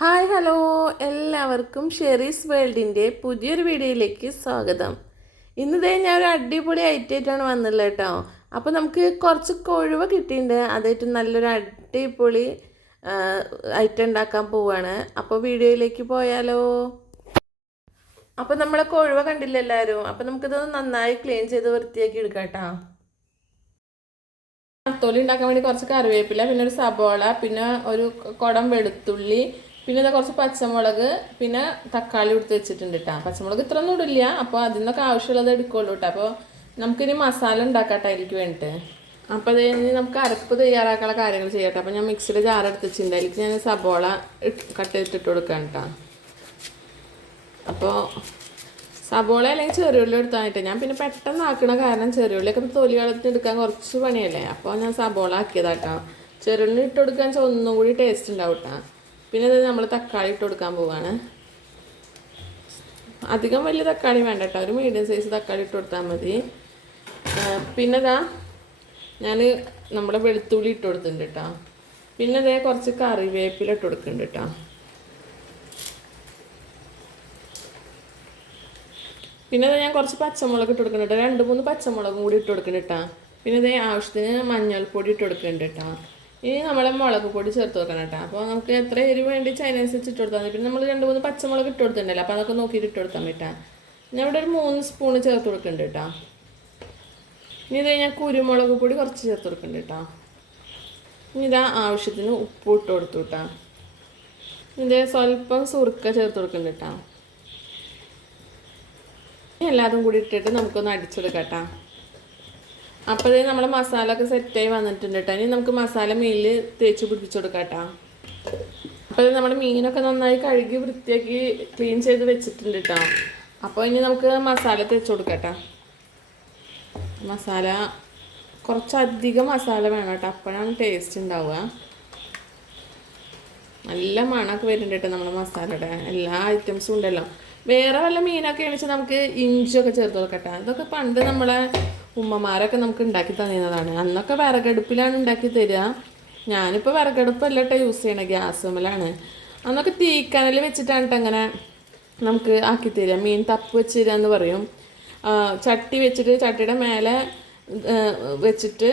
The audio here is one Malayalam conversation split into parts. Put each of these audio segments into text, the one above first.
Hi hello. എല്ലാവർക്കും ഷെറീസ് വേൾഡിന്റെ പുതിയൊരു വീഡിയോയിലേക്ക് സ്വാഗതം. ഇന്ന് ദേ ഞാൻ ഒരു അടിപൊളി ഐറ്റായിട്ടാണ് വന്നുള്ളത് കേട്ടോ. അപ്പോൾ നമുക്ക് കുറച്ച് കൊഴുവ കിട്ടിയിട്ടുണ്ട്. അതായിട്ട് നല്ലൊരു അടിപൊളി ഐറ്റം ഉണ്ടാക്കാൻ പോവാണ്. അപ്പോൾ വീഡിയോയിലേക്ക് പോയാലോ. അപ്പോൾ നമ്മളെ കൊഴുവ കണ്ടില്ല എല്ലാവരും അപ്പോൾ നമുക്കിത് നന്നായി ക്ലീൻ ചെയ്ത് വൃത്തിയാക്കി എടുക്കാം കേട്ടോ. തൊലി ഉണ്ടാക്കാൻ വേണ്ടി കുറച്ച് കറിവേപ്പില പിന്നെ ഒരു സബോള പിന്നെ ഒരു കുടം വെളുത്തുള്ളി പിന്നെ ഇതാ കുറച്ച് പച്ചമുളക് പിന്നെ തക്കാളി എടുത്ത് വെച്ചിട്ടുണ്ട് കേട്ടോ പച്ചമുളക് ഇത്ര ഒന്നും ഇടില്ല. അപ്പോൾ അതിൽ നിന്നൊക്കെ ആവശ്യമുള്ളത് എടുക്കുള്ളൂ കേട്ടോ അപ്പോൾ നമുക്കിനി മസാല ഉണ്ടാക്കാട്ടെ അതിലേക്ക് വേണ്ടിയിട്ട് അപ്പോൾ അത് ഇനി നമുക്ക് അരപ്പ് തയ്യാറാക്കാനുള്ള കാര്യങ്ങൾ ചെയ്യട്ടെ അപ്പോൾ ഞാൻ മിക്സിയുടെ ജാർ എടുത്ത് വെച്ചിട്ടുണ്ട് അതിലേക്ക് ഞാൻ സബോള കട്ട് ചെയ്തിട്ട് കൊടുക്കാം കേട്ടോ അപ്പോൾ സബോള അല്ലെങ്കിൽ ചെറിയുള്ളി എടുത്താൽ ഞാൻ പിന്നെ പെട്ടെന്ന് ആക്കണ കാരണം ചെറിയുള്ളിയൊക്കെ തൊലി വെള്ളത്തിന് എടുക്കാൻ കുറച്ച് പണിയല്ലേ. അപ്പോൾ ഞാൻ സബോള ആക്കിയതാട്ടോ ചെറിയുള്ളി ഇട്ട് കൊടുക്കാൻ ഒന്നും കൂടി ടേസ്റ്റ് ഉണ്ടാവും കേട്ടോ പിന്നെ ഇത് നമ്മൾ തക്കാളി ഇട്ട് കൊടുക്കാൻ പോവുകയാണ് അധികം വലിയ തക്കാളി വേണ്ട കേട്ടോ. ഒരു മീഡിയം സൈസ് തക്കാളി ഇട്ട് കൊടുത്താൽ മതി. പിന്നെ ഇതാ ഞാൻ നമ്മുടെ വെളുത്തുള്ളി ഇട്ട് കൊടുത്തിട്ടുണ്ട് കേട്ടോ. പിന്നെ ഇതേ കുറച്ച് കറിവേപ്പില ഇട്ട് കൊടുക്കുന്നുണ്ട് കേട്ടോ. പിന്നെ ഞാൻ കുറച്ച് പച്ചമുളക് ഇട്ട് കൊടുക്കുന്നുണ്ട് രണ്ട് മൂന്ന് പച്ചമുളകും കൂടി ഇട്ട് കൊടുക്കുന്നുണ്ട് കേട്ടോ. പിന്നെ ഇതേ ആവശ്യത്തിന് മഞ്ഞൾപ്പൊടി ഇട്ട് കൊടുക്കുന്നുണ്ട് കേട്ടോ. ഇനി നമ്മൾ മുളക് പൊടി ചേർത്ത് വെക്കണം കേട്ടോ. അപ്പോൾ നമുക്ക് എത്ര എരിവ് വേണ്ടി അതിനനുസരിച്ച് ഇട്ട് കൊടുത്താൽ മതി. പിന്നെ നമ്മൾ രണ്ട് മൂന്ന് പച്ചമുളക് ഇട്ട് കൊടുത്തിട്ടുണ്ടല്ലോ അപ്പോൾ അതൊക്കെ നോക്കിയിട്ട് ഇട്ട് കൊടുത്താൽ കേട്ടാ. ഞാൻ ഇവിടെ ഒരു മൂന്ന് സ്പൂണ് ചേർത്ത് കൊടുക്കുന്നുണ്ട് കേട്ടോ. ഇനി ഇതേ ഞാൻ കുരുമുളക് പൊടി കുറച്ച് ചേർത്ത് കൊടുക്കുന്നുണ്ട് കേട്ടോ. ഇനി ഇതാ ആവശ്യത്തിന് ഉപ്പ് ഇട്ട് കൊടുത്തു കേട്ടോ. ഇതേ സ്വല്പം സുറുക്ക ചേർത്ത് കൊടുക്കുന്നുണ്ട് കേട്ടോ. എല്ലാതും കൂടി ഇട്ടിട്ട് നമുക്കൊന്ന് അടിച്ചെടുക്കാം കേട്ടോ. അപ്പോൾ ഇത് നമ്മുടെ മസാല ഒക്കെ സെറ്റായി വന്നിട്ടുണ്ട് കേട്ടോ ഇനി നമുക്ക് മസാല മീനിൽ തേച്ച് പിടിപ്പിച്ചു കൊടുക്കാം കേട്ടോ അപ്പോൾ ഇത് നമ്മുടെ മീനൊക്കെ നന്നായി കഴുകി വൃത്തിയാക്കി ക്ലീൻ ചെയ്ത് വെച്ചിട്ടുണ്ട് കേട്ടോ അപ്പോൾ ഇനി നമുക്ക് മസാല തേച്ച് കൊടുക്കാം മസാല കുറച്ചധികം മസാല വേണം കേട്ടോ അപ്പോഴാണ് ടേസ്റ്റ് ഉണ്ടാവുക നല്ല മണമൊക്കെ വരുന്നുണ്ട് കേട്ടോ നമ്മുടെ മസാലയുടെ. എല്ലാ ഐറ്റംസും ഉണ്ടല്ലോ. വേറെ വല്ല മീനൊക്കെ വെച്ചാൽ നമുക്ക് ഇഞ്ചിയൊക്കെ ചേർത്ത് കൊടുക്കട്ടെ. ഇതൊക്കെ പണ്ട് നമ്മളെ ഉമ്മമാരൊക്കെ നമുക്ക് ഉണ്ടാക്കി തന്നിരുന്നതാണ്. അന്നൊക്കെ വിറകടുപ്പിലാണ് ഉണ്ടാക്കി തരിക. ഞാനിപ്പോൾ വിറകടുപ്പല്ല കേട്ടോ യൂസ് ചെയ്യണത് ഗ്യാസുമ്മലാണ് അന്നൊക്കെ തീക്കനൽ വെച്ചിട്ടാണ് അങ്ങനെ നമുക്ക് ആക്കി തരിക. മീൻ തപ്പ് വെച്ച് തരിക എന്ന് പറയും. ചട്ടി വെച്ചിട്ട് ചട്ടിയുടെ മേലെ വെച്ചിട്ട്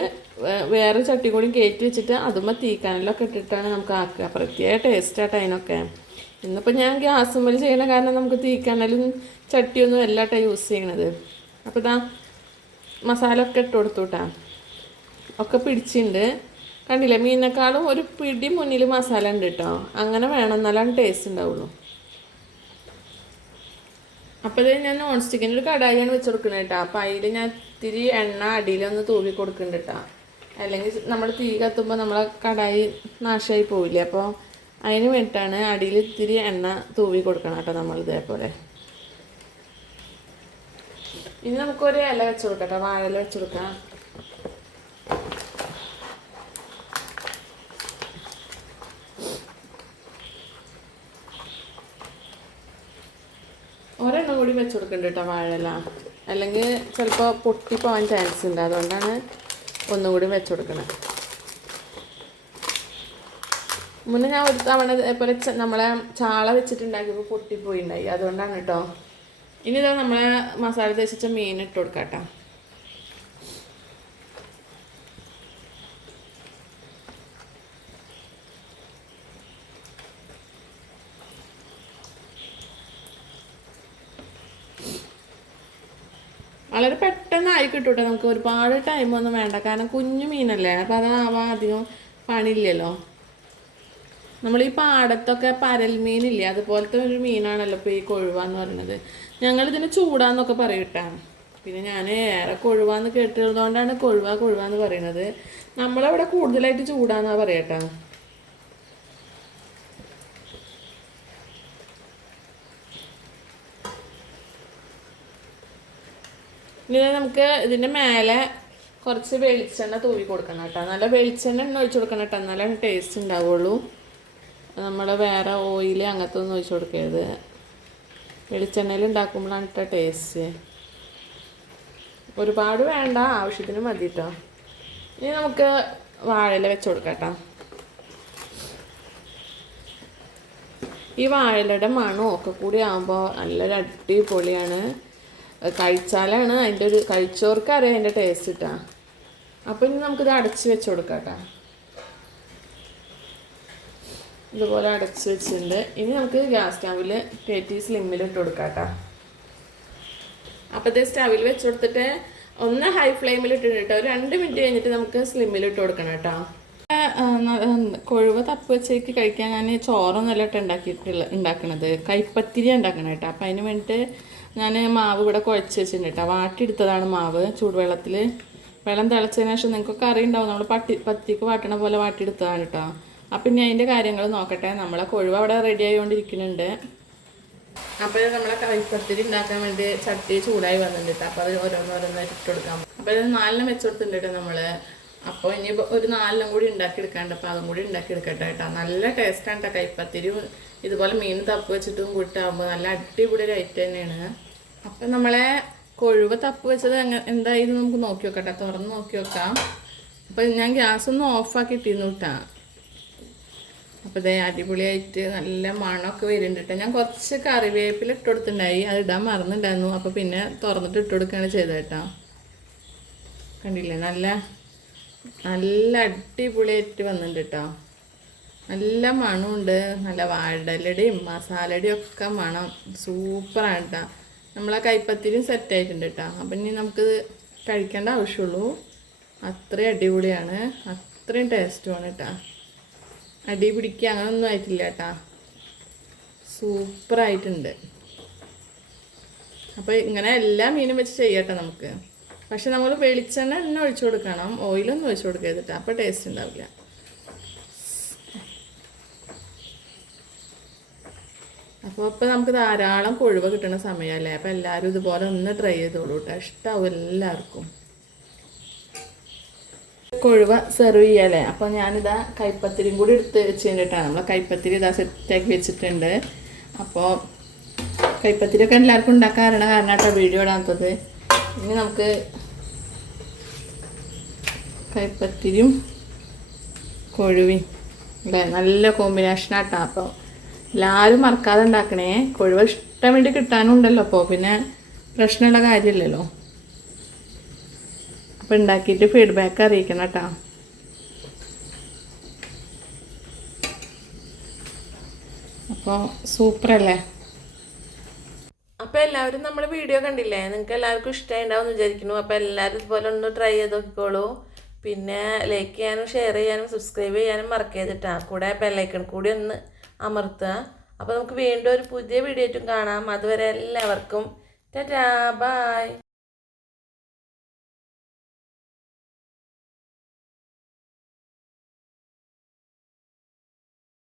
വേറെ ചട്ടി കൂടി കയറ്റി വെച്ചിട്ട് അതുമ്പോൾ തീക്കനലൊക്കെ ഇട്ടിട്ടാണ് നമുക്ക് ആക്കുക. പ്രത്യേക ടേസ്റ്റാട്ടോ അതിനൊക്കെ. ഇന്നിപ്പോൾ ഞാൻ ഗ്യാസുമ്മൽ ചെയ്യണ കാരണം നമുക്ക് തീക്കനലും ചട്ടിയൊന്നും അല്ല കേട്ടോ യൂസ് ചെയ്യണത്. അപ്പോൾ ഇതാ മസാല ഒക്കെ ഇട്ട് കൊടുത്തു ഒക്കെ പിടിച്ചിട്ടുണ്ട് കണ്ടില്ലേ മീനിനേക്കാളും ഒരു പിടി മുന്നിൽ മസാല ഉണ്ട് കേട്ടോ അങ്ങനെ വേണം എന്നാലാണ് ടേസ്റ്റ് ഉണ്ടാവുള്ളൂ അപ്പോൾ ഞാൻ നോൺ സ്റ്റിക്കിന്റെ ഒരു കടായിയാണ് വെച്ച് കൊടുക്കുന്നത് കേട്ടോ അപ്പോൾ അതിൽ ഞാൻ ഇത്തിരി എണ്ണ അടിയിലൊന്ന് തൂവി കൊടുക്കുന്നുണ്ട് കേട്ടോ അല്ലെങ്കിൽ നമ്മൾ തീ കത്തുമ്പോൾ നമ്മളെ കടായി നാശമായി പോവില്ലേ. അപ്പോൾ അതിന് വേണ്ടിയിട്ടാണ് അടിയിൽ ഇത്തിരി എണ്ണ തൂവി കൊടുക്കണം കേട്ടോ നമ്മൾ ഇതേപോലെ. ഇനി നമുക്കൊരു ഇല വെച്ച് കൊടുക്കട്ടെ. വാഴയില വെച്ച് കൊടുക്കാം. ഒരെണ്ണം കൂടി വെച്ച് കൊടുക്കണ്ട കേട്ടോ വാഴയില. അല്ലെങ്കിൽ ചിലപ്പോൾ പൊട്ടിപ്പോവാൻ ചാൻസ് ഉണ്ട്. അതുകൊണ്ടാണ് ഒന്നും കൂടി വെച്ച് കൊടുക്കുന്നത് മുന്നേ ഞാൻ ഒരു തവണ ഇതേപോലെ നമ്മളെ ചാള വെച്ചിട്ടുണ്ടാക്കിയപ്പോൾ പൊട്ടിപ്പോയിണ്ടായി അതുകൊണ്ടാണ് കേട്ടോ. ഇനി ഇതാ നമ്മൾ മസാല തേച്ച മീൻ ഇട്ട് കൊടുക്കാം വളരെ പെട്ടെന്ന് ആയി കിട്ടൂട്ടെ. നമുക്ക് ഒരുപാട് ടൈമൊന്നും വേണ്ട. കാരണം കുഞ്ഞു മീനല്ലേ. അപ്പോൾ അതാവാൻ അധികം പണിയില്ലല്ലോ. നമ്മൾ ഈ പാടത്തൊക്കെ പരൽ മീനില്ലേ അതുപോലത്തെ ഒരു മീനാണല്ലോ ഇപ്പോൾ ഈ കൊഴുവ എന്ന് പറയുന്നത്. ഞങ്ങളിതിന് ചൂടാന്നൊക്കെ പറയൂട്ടാ. പിന്നെ ഞാൻ ഏറെ കൊഴുവാന്ന് കേട്ടതുകൊണ്ടാണ് കൊഴുവ കൊഴുവാന്ന് പറയുന്നത് നമ്മളവിടെ കൂടുതലായിട്ട് ചൂടാന്നാ പറയട്ടാ. ഇനി നമുക്ക് ഇതിന്റെ മേലെ കുറച്ച് വെളിച്ചെണ്ണ തൂവി കൊടുക്കണം കേട്ടോ നല്ല വെളിച്ചെണ്ണ എണ്ണ ഒഴിച്ചു കൊടുക്കണം കേട്ടോ എന്നാലേ ടേസ്റ്റ് ഉണ്ടാവുള്ളൂ. നമ്മൾ വേറെ ഓയിൽ അങ്ങനത്തെ ഒന്നും ഒഴിച്ചു കൊടുക്കരുത്. വെളിച്ചെണ്ണയിൽ ഉണ്ടാക്കുമ്പോഴാണ് കേട്ടോ ടേസ്റ്റ് ഒരുപാട് വേണ്ട ആവശ്യത്തിന് മതി കേട്ടോ ഇനി നമുക്ക് വാഴയില വെച്ച് കൊടുക്കാം ഈ വാഴയുടെ മണവും ഒക്കെ കൂടി ആകുമ്പോൾ നല്ലൊരു അടിപൊളിയാണ്. കഴിച്ചാലാണ് അതിന്റെ ഒരു കഴിച്ചവർക്ക് അറിയാം അതിന്റെ ടേസ്റ്റ് കിട്ടുക അപ്പോൾ ഇനി നമുക്കിത് അടച്ച് വെച്ച് കൊടുക്കാം കേട്ടോ ഇതുപോലെ അടച്ച് വെച്ചിട്ടുണ്ട്. ഇനി നമുക്ക് ഗ്യാസ് സ്റ്റൗവിൽ കയറ്റി സ്ലിമ്മിൽ ഇട്ട് കൊടുക്കാം കേട്ടോ അപ്പോഴത്തെ സ്റ്റാവിൽ വെച്ച് കൊടുത്തിട്ട് ഒന്ന് ഹൈ ഫ്ലെയിമിൽ ഇട്ടിട്ട് കേട്ടോ. ഒരു രണ്ട് മിനിറ്റ് കഴിഞ്ഞിട്ട് നമുക്ക് സ്ലിമ്മിൽ ഇട്ട് കൊടുക്കണം കേട്ടോ. കൊഴുവ തപ്പ് വെച്ചേക്ക് കഴിക്കാൻ ഞാൻ ചോറൊന്നല്ല കേട്ടോ ഉണ്ടാക്കിയിട്ടുള്ള ഉണ്ടാക്കണത്. കൈപ്പത്തിരി ഉണ്ടാക്കണം കേട്ടോ. അപ്പം അതിന് വേണ്ടിയിട്ട് ഞാൻ മാവ് ഇവിടെ കുഴച്ച് വെച്ചിട്ടുണ്ട് കേട്ടോ. വാട്ടിയെടുത്തതാണ് മാവ് ചൂടുവെള്ളത്തിൽ വെള്ളം തിളച്ചതിന് ശേഷം നിങ്ങൾക്കൊക്കെ അറിയുണ്ടാവും. നമ്മൾ പട്ടി പത്തിക്ക് വാട്ടണ പോലെ വാട്ടിയെടുത്തതാണ് കേട്ടോ. അപ്പം ഇനി അതിന്റെ കാര്യങ്ങൾ നോക്കട്ടെ. നമ്മളെ കൊഴുവ അവിടെ റെഡി ആയിക്കൊണ്ടിരിക്കുന്നുണ്ട് അപ്പോൾ നമ്മളെ കൈപ്പത്തിരി ഉണ്ടാക്കാൻ വേണ്ടി ചട്ടി ചൂടായി വന്നിട്ടുണ്ട് അപ്പോൾ അത് ഓരോന്നോരോന്നായിട്ട് ഇട്ട് കൊടുക്കാം. അപ്പോൾ ഇത് നാലെണ്ണം വെച്ച് കൊടുത്തിട്ടുണ്ട് നമ്മൾ അപ്പോൾ ഇനി ഒരു നാലെണ്ണം കൂടി ഉണ്ടാക്കി എടുക്കാണ്ട് അപ്പോൾ അതും കൂടി ഉണ്ടാക്കി എടുക്കട്ടെ കേട്ടോ. നല്ല ടേസ്റ്റാണ് കേട്ടോ കൈപ്പത്തിരി ഇതുപോലെ മീൻ തപ്പ് വെച്ചിട്ടും കൂട്ടാകുമ്പോൾ നല്ല അടിപൊളി ഒരു ഐറ്റം തന്നെയാണ്. അപ്പം നമ്മളെ കൊഴുവ തപ്പ് വെച്ചത് എന്തായാലും നമുക്ക് നോക്കി നോക്കട്ടെ തുറന്ന് നോക്കി നോക്കാം. അപ്പോൾ ഞാൻ ഗ്യാസ് ഒന്ന് ഓഫാക്കി ഇട്ടിരുന്നു കേട്ടാ. അപ്പോൾ ഇതേ അടിപൊളിയായിട്ട് നല്ല മണമൊക്കെ വരുന്നുണ്ട് കേട്ടോ ഞാൻ കുറച്ച് കറിവേപ്പില ഇട്ട് കൊടുത്തിട്ടുണ്ടായി അത് ഇടാൻ മറന്നിട്ടുണ്ടായിരുന്നു അപ്പോൾ പിന്നെ തുറന്നിട്ട് ഇട്ട് കൊടുക്കുകയാണ് ചെയ്തത് കേട്ടോ കണ്ടില്ലേ? നല്ല നല്ല അടിപൊളിയായിട്ട് വന്നിട്ടുണ്ട് കേട്ടോ നല്ല മണമുണ്ട്. നല്ല വാഴലയുടെയും മസാലയുടെയും ഒക്കെ മണം. സൂപ്പറാണ് കേട്ടോ നമ്മളെ കൈപ്പത്തിരിയും സെറ്റ് ആയിട്ടുണ്ട് കേട്ടോ അപ്പം ഇനി നമുക്ക് കഴിക്കേണ്ട ആവശ്യമുള്ളൂ. അത്രയും അടിപൊളിയാണ്. അത്രയും ടേസ്റ്റുമാണ് കേട്ടോ അടി പിടിക്കുക അങ്ങനൊന്നും ആയിട്ടില്ല കേട്ടാ. സൂപ്പറായിട്ടുണ്ട് അപ്പോൾ ഇങ്ങനെ എല്ലാ മീനും വെച്ച് ചെയ്യട്ടെ നമുക്ക്. പക്ഷെ നമ്മൾ വെളിച്ചെണ്ണ എണ്ണ ഒഴിച്ചു കൊടുക്കണം. ഓയിലൊന്നും ഒഴിച്ചു കൊടുക്കരുത് അപ്പോൾ ടേസ്റ്റ് ഉണ്ടാവില്ല. അപ്പോൾ ഇപ്പോൾ നമുക്ക് ധാരാളം കൊഴുവ കിട്ടുന്ന സമയമല്ലേ അപ്പോൾ എല്ലാവരും ഇതുപോലെ ഒന്ന് ട്രൈ ചെയ്തോളൂ കേട്ടോ. ഇഷ്ടമാവും എല്ലാവർക്കും. കൊഴുവ സെർവ് ചെയ്യാല്ലേ? അപ്പോൾ ഞാനിതാ കൈപ്പത്തിരിയും കൂടി എടുത്ത് വെച്ചിട്ടാണ് നമ്മൾ കൈപ്പത്തിരി ഇതാ സെറ്റാക്കി വെച്ചിട്ടുണ്ട്. അപ്പോൾ കൈപ്പത്തിരിയൊക്കെ എല്ലാവർക്കും ഉണ്ടാക്കാറുണ്ട് കാരണം കേട്ടോ വീഡിയോ ഇടാത്തത്. ഇനി നമുക്ക് കൈപ്പത്തിരിയും കൊഴുവി അല്ലേ? നല്ല കോമ്പിനേഷനാട്ടോ അപ്പോൾ എല്ലാവരും മറക്കാതെ ഉണ്ടാക്കണേ. കൊഴുവ ഇഷ്ടം വേണ്ടി കിട്ടാനും ഉണ്ടല്ലോ അപ്പോൾ പിന്നെ പ്രശ്നമുള്ള കാര്യമില്ലല്ലോ. അപ്പോൾ ഉണ്ടാക്കിയിട്ട് ഫീഡ്ബാക്ക് അറിയിക്കണം കേട്ടോ അപ്പോൾ സൂപ്പറല്ലേ? അപ്പോൾ എല്ലാവരും നമ്മൾ വീഡിയോ കണ്ടില്ലേ? നിങ്ങൾക്ക് എല്ലാവർക്കും ഇഷ്ടമായി ഉണ്ടാവും എന്ന് വിചാരിക്കുന്നു. അപ്പോൾ എല്ലാവരും ഇതുപോലെ ഒന്ന് ട്രൈ ചെയ്ത് നോക്കിക്കോളൂ. പിന്നെ ലൈക്ക് ചെയ്യാനും ഷെയർ ചെയ്യാനും സബ്സ്ക്രൈബ് ചെയ്യാനും മറക്കരുതിട്ടാ കൂടെ ബെല്ലൈക്കൺ കൂടി ഒന്ന് അമർത്തുക. അപ്പോൾ നമുക്ക് വീണ്ടും ഒരു പുതിയ വീഡിയോ ആയിട്ടും കാണാം. അതുവരെ എല്ലാവർക്കും ടാറ്റാ ബായ്